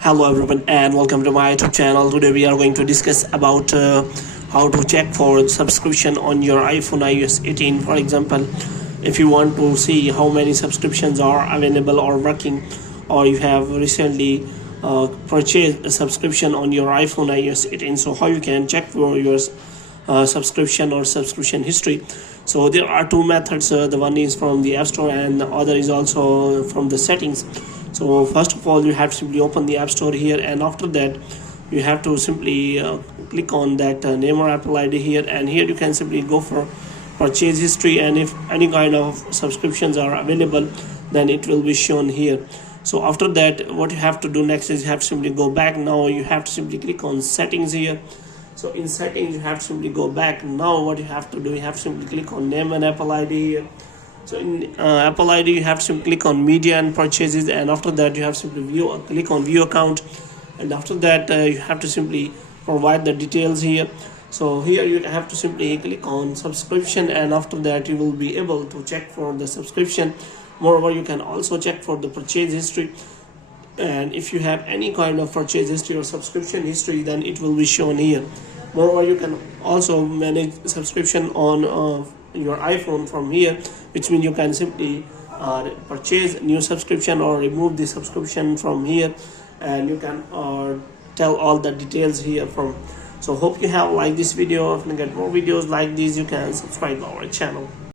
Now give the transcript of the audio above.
Hello everyone and welcome to my YouTube channel. Today we are going to discuss about how to check for subscription on your iPhone iOS 18. For example, if you want to see how many subscriptions are available or working, or you have recently purchased a subscription on your iPhone iOS 18, so how you can check for your subscription or subscription history. So there are two methods. The one is from the App Store and the other is also from the settings. So first of all, you have to simply open the App Store here, and after that you have to simply click on that name or Apple ID here, and here you can simply go for purchase history, and if any kind of subscriptions are available then it will be shown here. So after that, what you have to do next is you have to simply go back. Now you have to simply click on settings here. So in settings you have to simply go back. Now what you have to do, you have to simply click on name and Apple ID here. So in Apple ID you have to simply click on media and purchases, and after that you have to simply click on view account, and after that you have to simply provide the details here. So here you have to simply click on subscription, and after that you will be able to check for the subscription. Moreover, you can also check for the purchase history, and if you have any kind of purchase history or subscription history then it will be shown here. Moreover, you can also manage subscription on your iPhone from here, which means you can simply purchase new subscription or remove the subscription from here, and you can tell all the details here from. So hope you have liked this video. If you get more videos like these, you can subscribe to our channel.